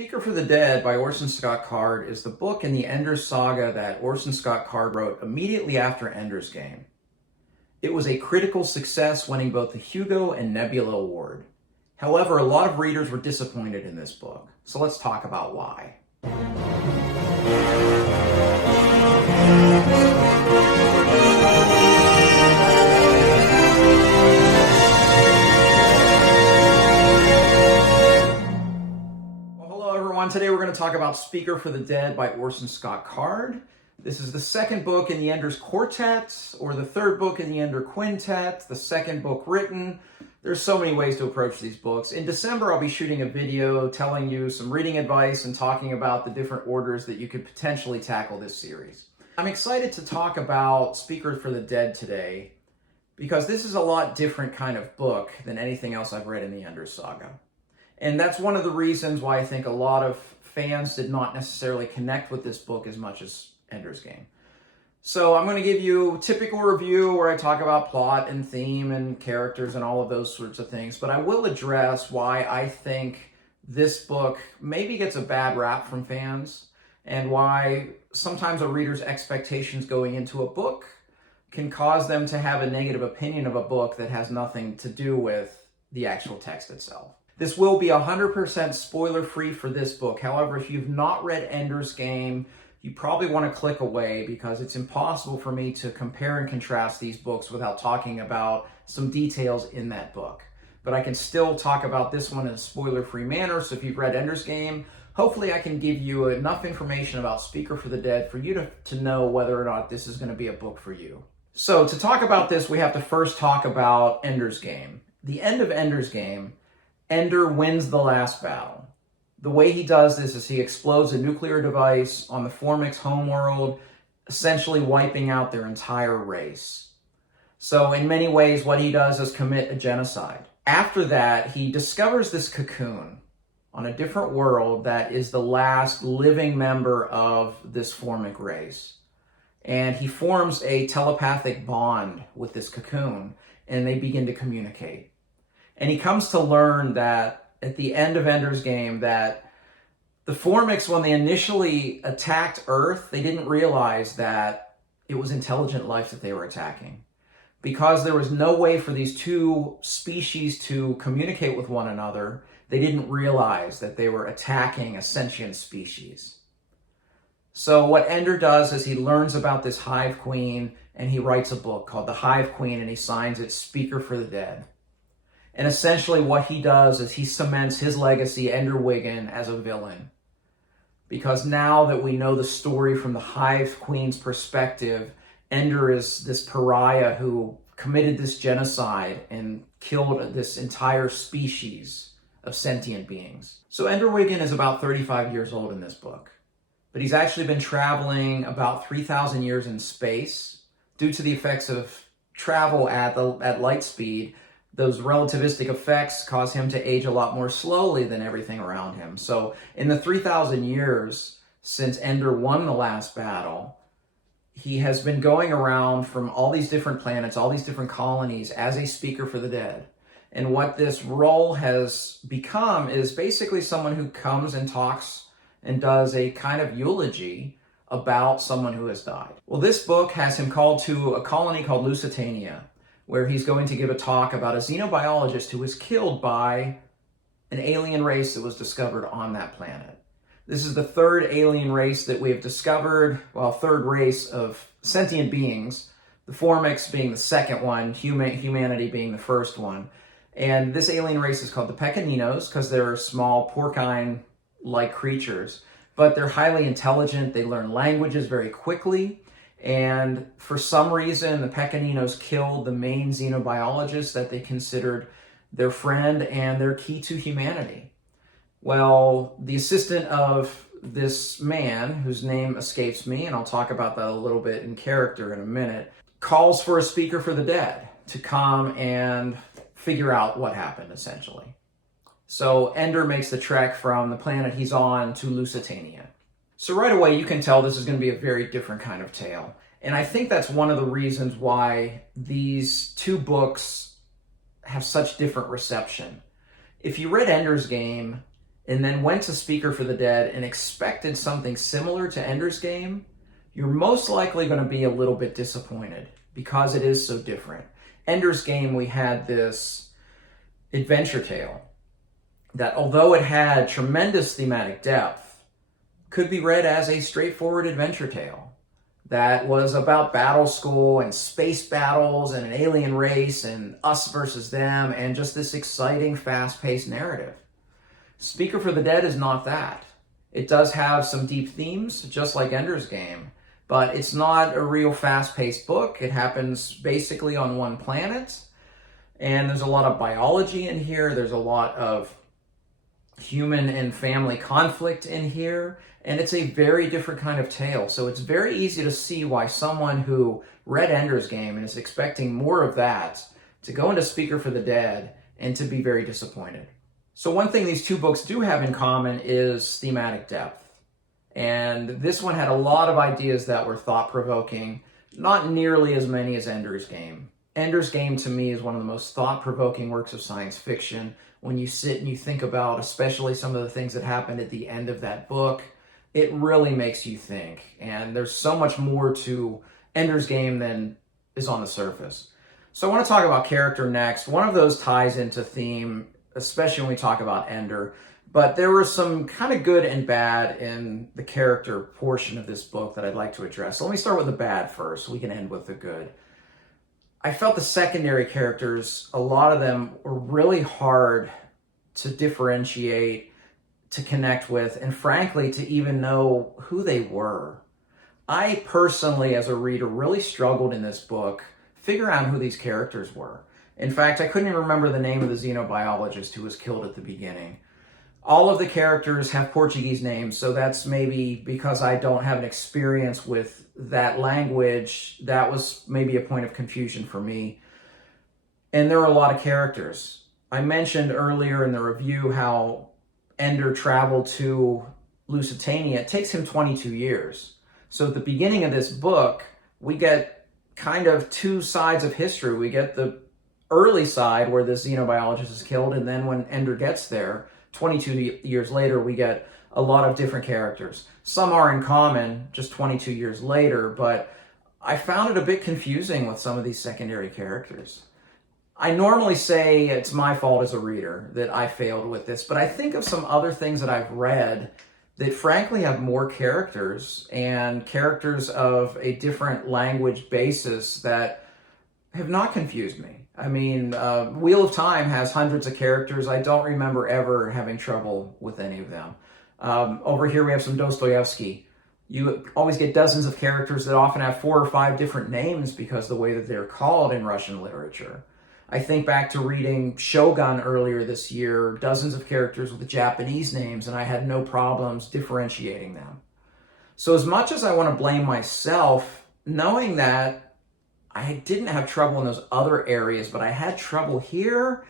Speaker for the Dead by Orson Scott Card is the book in the Ender's saga that Orson Scott Card wrote immediately after Ender's Game. It was a critical success, winning both the Hugo and Nebula Award. However, a lot of readers were disappointed in this book, so let's talk about why. Today we're going to talk about Speaker for the Dead by Orson Scott Card. This is the second book in the Ender's Quartet, or the third book in the Ender Quintet, the second book written. There's so many ways to approach these books. In December, I'll be shooting a video telling you some reading advice and talking about the different orders that you could potentially tackle this series. I'm excited to talk about Speaker for the Dead today because this is a lot different kind of book than anything else I've read in the Ender's saga. And that's one of the reasons why I think a lot of fans did not necessarily connect with this book as much as Ender's Game. So I'm going to give you a typical review where I talk about plot and theme and characters and all of those sorts of things. But I will address why I think this book maybe gets a bad rap from fans and why sometimes a reader's expectations going into a book can cause them to have a negative opinion of a book that has nothing to do with the actual text itself. This will be 100% spoiler-free for this book. However, if you've not read Ender's Game, you probably want to click away because it's impossible for me to compare and contrast these books without talking about some details in that book. But I can still talk about this one in a spoiler-free manner, so if you've read Ender's Game, hopefully I can give you enough information about Speaker for the Dead for you to know whether or not this is going to be a book for you. So to talk about this, we have to first talk about Ender's Game. The end of Ender's Game, Ender wins the last battle. The way he does this is he explodes a nuclear device on the Formic's homeworld, essentially wiping out their entire race. So in many ways, what he does is commit a genocide. After that, he discovers this cocoon on a different world that is the last living member of this Formic race. And he forms a telepathic bond with this cocoon, and they begin to communicate. And he comes to learn that at the end of Ender's Game that the Formics, when they initially attacked Earth, they didn't realize that it was intelligent life that they were attacking. Because there was no way for these two species to communicate with one another, they didn't realize that they were attacking a sentient species. So what Ender does is he learns about this Hive Queen, and he writes a book called The Hive Queen, and he signs it Speaker for the Dead. And essentially what he does is he cements his legacy, Ender Wiggin, as a villain. Because now that we know the story from the Hive Queen's perspective, Ender is this pariah who committed this genocide and killed this entire species of sentient beings. So Ender Wiggin is about 35 years old in this book. But he's actually been traveling about 3,000 years in space due to the effects of travel at light speed. Those relativistic effects cause him to age a lot more slowly than everything around him. So in the 3,000 years since Ender won the last battle, he has been going around from all these different planets, all these different colonies as a speaker for the dead. And what this role has become is basically someone who comes and talks and does a kind of eulogy about someone who has died. Well, this book has him called to a colony called Lusitania, where he's going to give a talk about a xenobiologist who was killed by an alien race that was discovered on that planet. This is the third alien race that we have discovered, well, third race of sentient beings, the Formics being the second one, humanity being the first one. And this alien race is called the Pequeninos because they're small porcine-like creatures, but they're highly intelligent. They learn languages very quickly. And for some reason, the Pequeninos killed the main xenobiologist that they considered their friend and their key to humanity. Well, the assistant of this man, whose name escapes me, and I'll talk about that a little bit in character in a minute, calls for a speaker for the dead to come and figure out what happened, essentially. So Ender makes the trek from the planet he's on to Lusitania. So right away, you can tell this is going to be a very different kind of tale. And I think that's one of the reasons why these two books have such different reception. If you read Ender's Game, and then went to Speaker for the Dead and expected something similar to Ender's Game, you're most likely going to be a little bit disappointed because it is so different. Ender's Game, we had this adventure tale that, although it had tremendous thematic depth, could be read as a straightforward adventure tale that was about battle school and space battles and an alien race and us versus them and just this exciting, fast-paced narrative. Speaker for the Dead is not that. It does have some deep themes, just like Ender's Game, but it's not a real fast-paced book. It happens basically on one planet, and there's a lot of biology in here. There's a lot of human and family conflict in here, and it's a very different kind of tale. So it's very easy to see why someone who read Ender's Game and is expecting more of that to go into Speaker for the Dead and to be very disappointed. So one thing these two books do have in common is thematic depth. And this one had a lot of ideas that were thought-provoking, not nearly as many as Ender's Game. Ender's Game, to me, is one of the most thought-provoking works of science fiction. When you sit and you think about, especially some of the things that happened at the end of that book, it really makes you think. And there's so much more to Ender's Game than is on the surface. So I want to talk about character next. One of those ties into theme, especially when we talk about Ender. But there were some kind of good and bad in the character portion of this book that I'd like to address. So let me start with the bad first, so we can end with the good. I felt the secondary characters, a lot of them were really hard to differentiate, to connect with, and frankly, to even know who they were. I personally, as a reader, really struggled in this book figuring out who these characters were. In fact, I couldn't even remember the name of the xenobiologist who was killed at the beginning. All of the characters have Portuguese names, so that's maybe because I don't have an experience with that language. That was maybe a point of confusion for me. And there are a lot of characters. I mentioned earlier in the review how Ender traveled to Lusitania. It takes him 22 years. So at the beginning of this book, we get kind of two sides of history. We get the early side where this xenobiologist is killed, and then when Ender gets there, 22 years later, we get a lot of different characters. Some are in common, just 22 years later, but I found it a bit confusing with some of these secondary characters. I normally say it's my fault as a reader that I failed with this, but I think of some other things that I've read that frankly have more characters and characters of a different language basis that have not confused me. I mean, Wheel of Time has hundreds of characters. I don't remember ever having trouble with any of them. Over here we have some Dostoevsky. You always get dozens of characters that often have 4 or 5 different names because of the way that they're called in Russian literature. I think back to reading Shogun earlier this year, dozens of characters with Japanese names, and I had no problems differentiating them. So as much as I want to blame myself, knowing that I didn't have trouble in those other areas, but I had trouble here,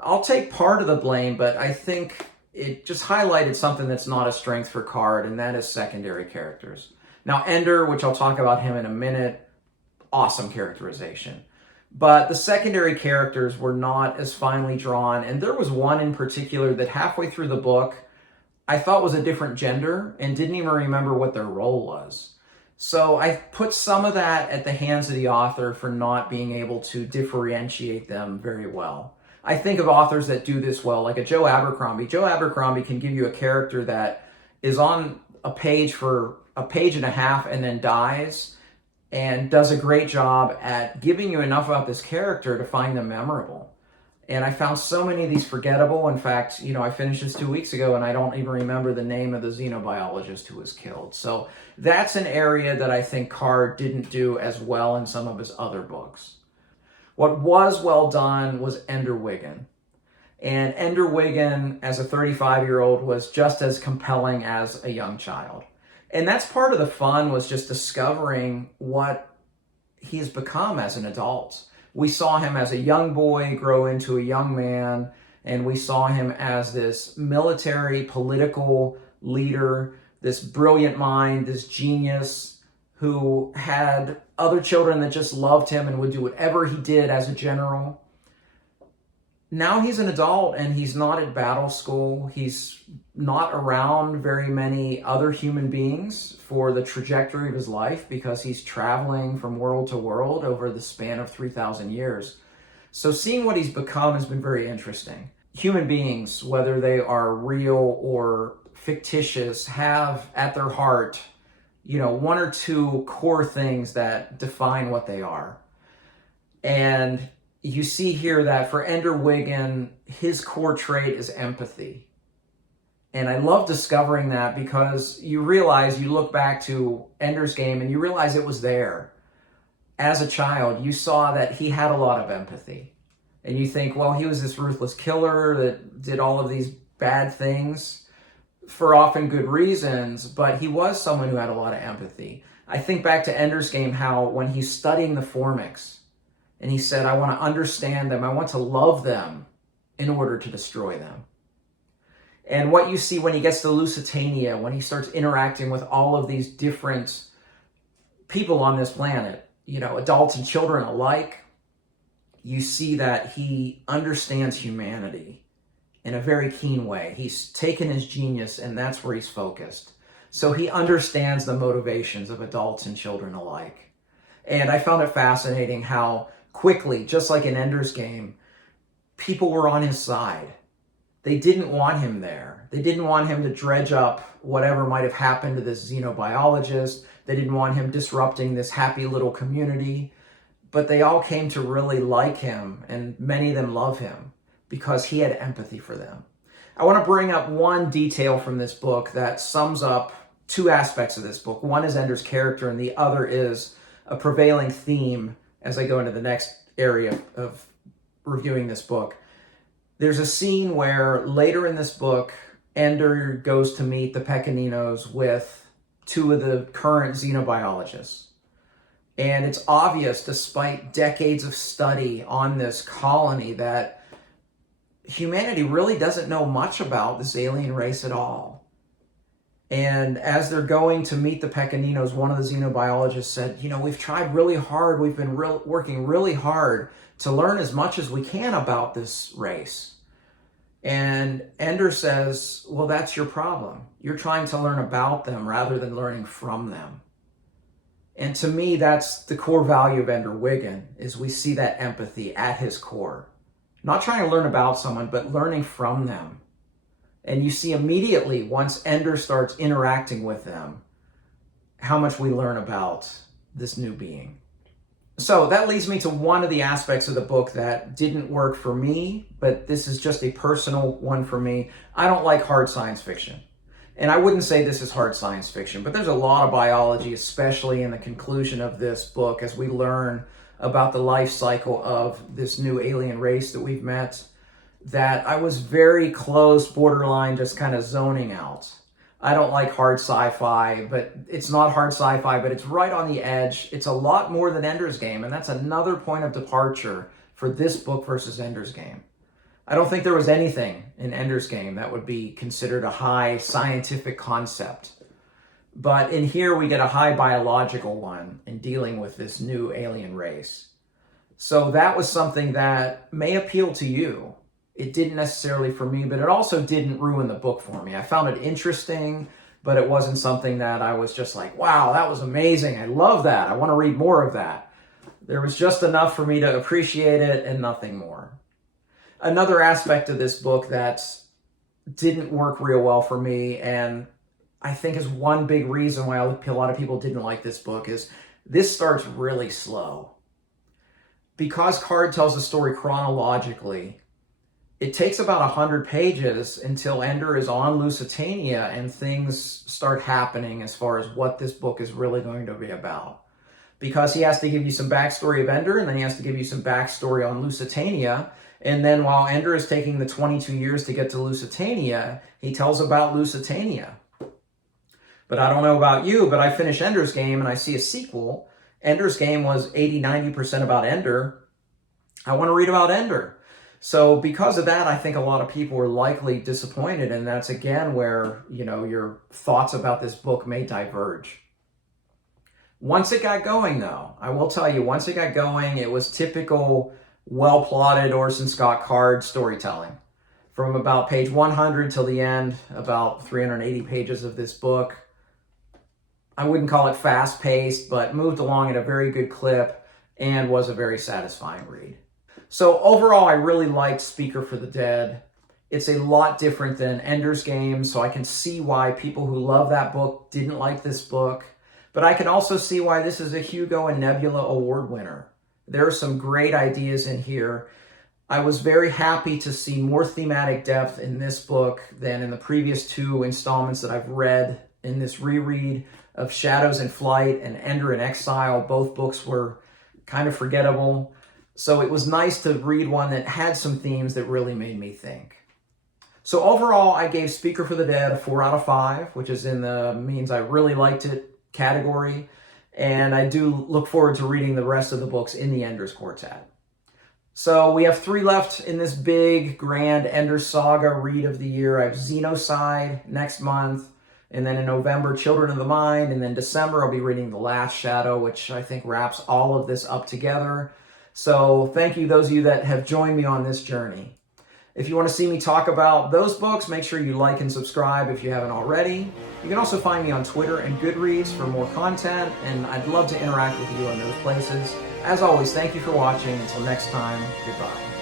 I'll take part of the blame, but I think it just highlighted something that's not a strength for Card, and that is secondary characters. Now, Ender, which I'll talk about him in a minute, awesome characterization. But the secondary characters were not as finely drawn, and there was one in particular that halfway through the book I thought was a different gender and didn't even remember what their role was. So I put some of that at the hands of the author for not being able to differentiate them very well. I think of authors that do this well, like a Joe Abercrombie. Joe Abercrombie can give you a character that is on a page for a page and a half and then dies, and does a great job at giving you enough about this character to find them memorable. And I found so many of these forgettable. In fact, I finished this 2 weeks ago and I don't even remember the name of the xenobiologist who was killed. So that's an area that I think Card didn't do as well in some of his other books. What was well done was Ender Wiggin. And Ender Wiggin, as a 35-year-old, was just as compelling as a young child. And that's part of the fun, was just discovering what he's become as an adult. We saw him as a young boy grow into a young man, and we saw him as this military, political leader, this brilliant mind, this genius who had other children that just loved him and would do whatever he did as a general. now he's an adult and he's not at battle school. He's not around very many other human beings for the trajectory of his life because he's traveling from world to world over the span of 3,000 years. So seeing what he's become has been very interesting. Human beings, whether they are real or fictitious, have at their heart, one or two core things that define what they are. And you see here that for Ender Wiggin, his core trait is empathy. And I love discovering that because you realize, you look back to Ender's Game and you realize it was there. As a child, you saw that he had a lot of empathy. And you think, well, he was this ruthless killer that did all of these bad things for often good reasons, but he was someone who had a lot of empathy. I think back to Ender's Game, how when he's studying the Formics, and he said, I want to understand them, I want to love them in order to destroy them. And what you see when he gets to Lusitania, when he starts interacting with all of these different people on this planet, adults and children alike, you see that he understands humanity in a very keen way. He's taken his genius and that's where he's focused. So he understands the motivations of adults and children alike. And I found it fascinating how quickly, just like in Ender's Game, people were on his side. They didn't want him there. They didn't want him to dredge up whatever might have happened to this xenobiologist. They didn't want him disrupting this happy little community. But they all came to really like him, and many of them love him because he had empathy for them. I want to bring up one detail from this book that sums up two aspects of this book. One is Ender's character, and the other is a prevailing theme as I go into the next area of reviewing this book. There's a scene where later in this book, Ender goes to meet the Pequeninos with two of the current xenobiologists. And it's obvious, despite decades of study on this colony, that humanity really doesn't know much about this alien race at all. And as they're going to meet the Pequeninos, one of the xenobiologists said, we've tried really hard. We've been working really hard to learn as much as we can about this race. And Ender says, well, that's your problem. You're trying to learn about them rather than learning from them. And to me, that's the core value of Ender Wiggin, is we see that empathy at his core. Not trying to learn about someone, but learning from them. And you see immediately, once Ender starts interacting with them, how much we learn about this new being. So that leads me to one of the aspects of the book that didn't work for me, but this is just a personal one for me. I don't like hard science fiction. And I wouldn't say this is hard science fiction, but there's a lot of biology, especially in the conclusion of this book, as we learn about the life cycle of this new alien race that we've met, that I was very close, borderline, just kind of zoning out. I don't like hard sci-fi, but it's not hard sci-fi, but it's right on the edge. It's a lot more than Ender's Game, and that's another point of departure for this book versus Ender's Game. I don't think there was anything in Ender's Game that would be considered a high scientific concept. But in here, we get a high biological one in dealing with this new alien race. So that was something that may appeal to you. It didn't necessarily for me, but it also didn't ruin the book for me. I found it interesting, but it wasn't something that I was just like, wow, that was amazing. I love that. I want to read more of that. There was just enough for me to appreciate it and nothing more. Another aspect of this book that didn't work real well for me, and I think is one big reason why a lot of people didn't like this book, is this starts really slow. Because Card tells the story chronologically, it takes about 100 pages until Ender is on Lusitania and things start happening as far as what this book is really going to be about. Because he has to give you some backstory of Ender, and then he has to give you some backstory on Lusitania. And then while Ender is taking the 22 years to get to Lusitania, he tells about Lusitania. But I don't know about you, but I finish Ender's Game and I see a sequel. Ender's Game was 80-90% about Ender. I want to read about Ender. So because of that, I think a lot of people were likely disappointed, and that's again where, your thoughts about this book may diverge. Once it got going, though, I will tell you, once it got going, it was typical well-plotted Orson Scott Card storytelling. From about page 100 till the end, about 380 pages of this book. I wouldn't call it fast-paced, but moved along at a very good clip and was a very satisfying read. So overall, I really liked Speaker for the Dead. It's a lot different than Ender's Game, so I can see why people who love that book didn't like this book. But I can also see why this is a Hugo and Nebula Award winner. There are some great ideas in here. I was very happy to see more thematic depth in this book than in the previous two installments that I've read in this reread of Shadows in Flight and Ender in Exile. Both books were kind of forgettable. So it was nice to read one that had some themes that really made me think. So overall, I gave Speaker for the Dead a 4 out of 5, which is in the means I really liked it category. And I do look forward to reading the rest of the books in the Ender's Quartet. So we have 3 left in this big, grand Ender Saga read of the year. I have Xenocide next month, and then in November, Children of the Mind, and then December, I'll be reading The Last Shadow, which I think wraps all of this up together. So thank you, those of you that have joined me on this journey. If you want to see me talk about those books, make sure you like and subscribe if you haven't already. You can also find me on Twitter and Goodreads for more content, and I'd love to interact with you on those places. As always, thank you for watching. Until next time, goodbye.